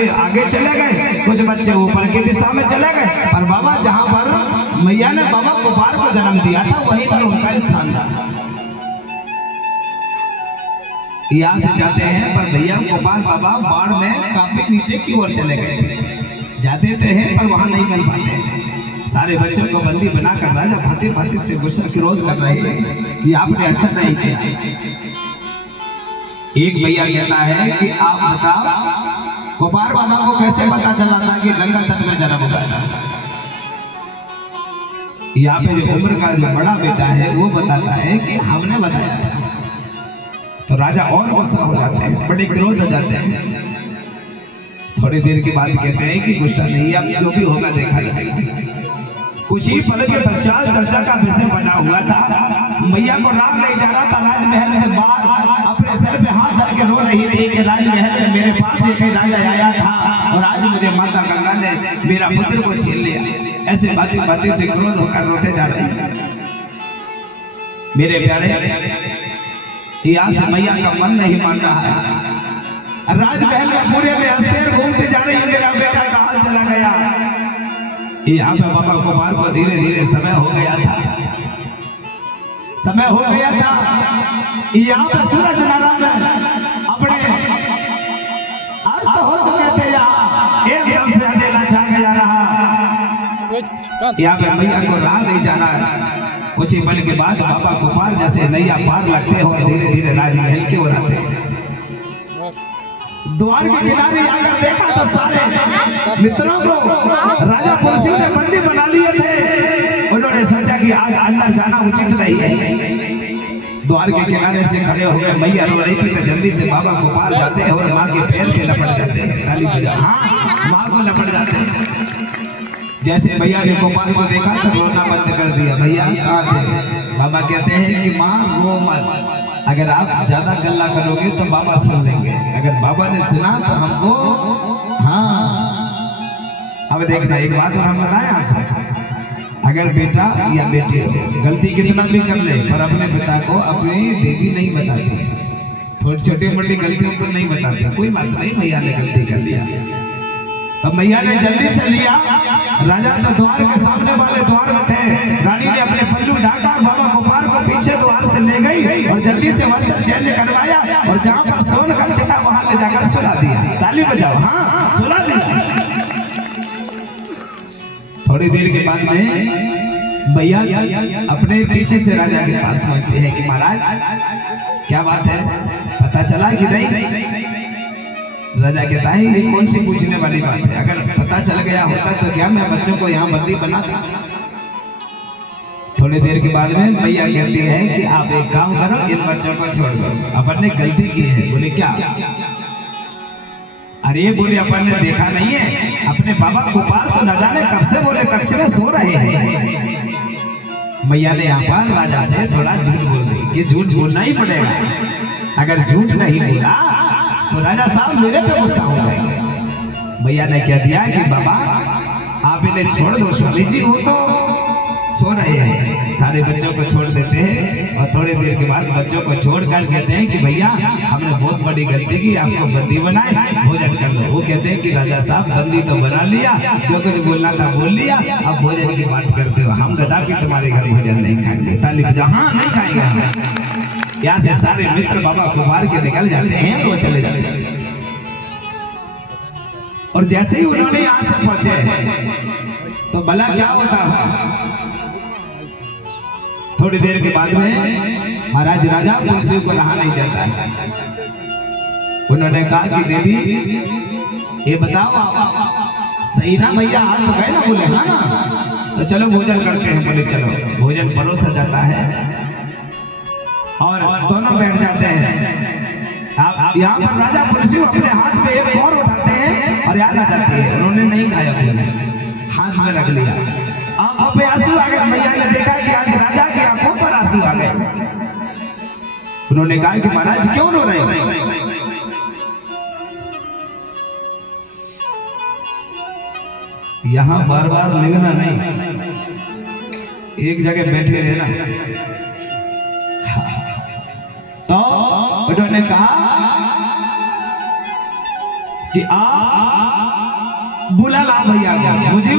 आगे चले गए, कुछ बच्चे ऊपर की दिशा में चले गए, पर बाबा जहाँ पर मैया ने बाबा गोपाल को जन्म दिया था वहीं पर उनका स्थान था। यहाँ से जाते हैं पर भैया गोपाल बाबा बाढ़ में काफी नीचे की ओर चले गए। जाते तो हैं पर वहां नहीं बन पाते। सारे बच्चों को बंदी बनाकर राजा भांति भांति से गुस्सा विरोध कर रहे हैं कि आपने अच्छा नहीं किया। एक भैया कहता है कि आप बताओ गोपाल बाबा को कैसे पता चला था कि गंगा तट में जन्म हुआ था। यहाँ पे जो उम्र का जो बड़ा बेटा है वो बताता है कि हमने बताया था। तो राजा और गुस्सा हो जाते हैं, बड़े क्रोध हो जाते हैं। थोड़ी देर के बाद कहते हैं कि गुस्सा नहीं, अब जो भी होगा देखा जाएगा। कुछ ही पल के पश्चात चर्चा का विषय बना हुआ था। मैया को राम नहीं जा रहा था राजमहल से बाहर, अपने सर पे हाथ धर के रो रही थी कि राजमहल में मेरे पास एक राजा आया था और आज मुझे माता गंगा ने मेरा पुत्र को छीन लिया। ऐसे बातें बातें से क्रोध होकर रोते जा रहे हैं। मेरे प्यारे, यहाँ से मैया का मन नहीं मान रहा है। राजमहल में पूरे में अस्थिर घूमते जा रही है, मेरा बेटा कहाँ चला गया। यहाँ पे बाबा कुमार को धीरे धीरे समय हो गया था, समय हो गया था। यहाँ पे सूरज नारायण अपने अस्त हो चुके थे। यहाँ एकदम से अंधेरा छा गया रहा। यहाँ पे मैया को राह नहीं जाना है। कुछ ही पल के बाद बाबा गोपाल जैसे नैया पार लगते हो और धीरे धीरे राजमहल की ओर आते हैं। द्वार के किनारे आकर देखा तो सारे मित्रों को राजा पुरुषों ने बंदी बना लिए थे। उन्होंने सोचा कि आज अंदर जाना उचित नहीं है। द्वार के किनारे से खड़े हो गए। मैया रो रही थी तो जल्दी से बाबा गोपाल जाते हैं और माँ के पैर पे लपट जाते हैं। ताली बजा, हाँ, माँ को लपट जाते हैं। जैसे भैया ने गोपाल को देखा तो रोना बंद कर दिया। भैया कहाँ थे? बाबा कहते हैं कि माँ रो मत, अगर आप ज्यादा गल्ला करोगे तो बाबा सुन लेंगे। अगर बाबा ने सुना तो हमको, हाँ। अब देखना एक बात और हम बताएं आपसे, अगर बेटा या बेटी गलती कितना भी कर ले पर अपने पिता को अपनी दीदी नहीं बताती, थोड़ी छोटी मोटी गलतियों को नहीं बताती, कोई बात नहीं, भैया ने गलती कर लिया। तब मैया ने जल्दी से लिया। राजा तो द्वार के सामने वाले द्वार में थे। रानी ने अपने पल्लू ढाका और बाबा गोपाल को पीछे द्वार से ले गई और जल्दी से वस्त्र चेंज करवाया और जहां पर सोन का चिता वहां ले जाकर सुला दिया। ताली बजाओ, हाँ, सुला दिया। थोड़ी देर के बाद में भैया अपने पीछे से राजा के पास पहुंचते हैं कि महाराज क्या बात है, पता चला कि नहीं? राजा कहता है ये कौन सी पूछने वाली बात है, अगर पता चल गया होता तो क्या मैं बच्चों को यहाँ बंदी बनाता। थोड़ी देर के बाद में भैया कहती है कि आप एक काम करो, इन बच्चों को छोड़ दो, अपन ने गलती की है। बोले क्या? अरे बोले अपन ने देखा नहीं है, अपने बाबा गोपाल तो न जाने कब से बोले कक्ष में सो रहे हैं। मैया ने यहाँ पर राजा से थोड़ा झूठ बोल दी कि झूठ बोलना ही पड़ेगा, अगर झूठ नहीं बोला तो राजा साहब मेरे पे गुस्सा हो जाएंगे। भैया ने कह दिया कि बाबा आप इन्हें छोड़ दो, स्वामी जी वो तो सो रहे हैं। सारे बच्चों को छोड़ देते हैं और थोड़ी देर के बाद बच्चों को छोड़कर कहते हैं कि भैया हमने बहुत बड़ी गलती की, आपको बंदी बनाए, भोजन कर लो। वो कहते हैं कि राजा साहब बंदी तो बना लिया, जो कुछ बोलना था बोल लिया, अब भोजन की बात करते हो, हम कदापि तुम्हारे घर भोजन नहीं खाएंगे। ताली बजा, हाँ नहीं खाएंगे। यहाँ से सारे मित्र बाबा कुमार के निकल जाते हैं, वो चले जाते हैं। और जैसे ही उन्होंने यहाँ से पहुंचे तो भला क्या होता है? थोड़ी देर के बाद में महाराज राजा पुलिस को रहा नहीं जाता है। उन्होंने कहा कि देवी ये बताओ आप सही ना भैया, हाथ तो गए ना? बोले हाँ ना, तो चलो भोजन करते हैं। बोले चलो। भोजन परोसा जाता है और दोनों बैठ जाते हैं। आप यहाँ पर राजा पुलिस अपने हाथ में एक और उठाते हैं और याद आ जाती है उन्होंने नहीं खाया, हाथ में रख लिया। अब आंसू आ गए। मैया ने देखा कि आज राजा की आंखों पर आंसू आ गए। उन्होंने कहा कि महाराज क्यों रो रहे हैं? यहाँ बार बार लिखना नहीं, एक जगह बैठे रहना। तो उन्होंने कहा कि आप बुला ला भैया मुझे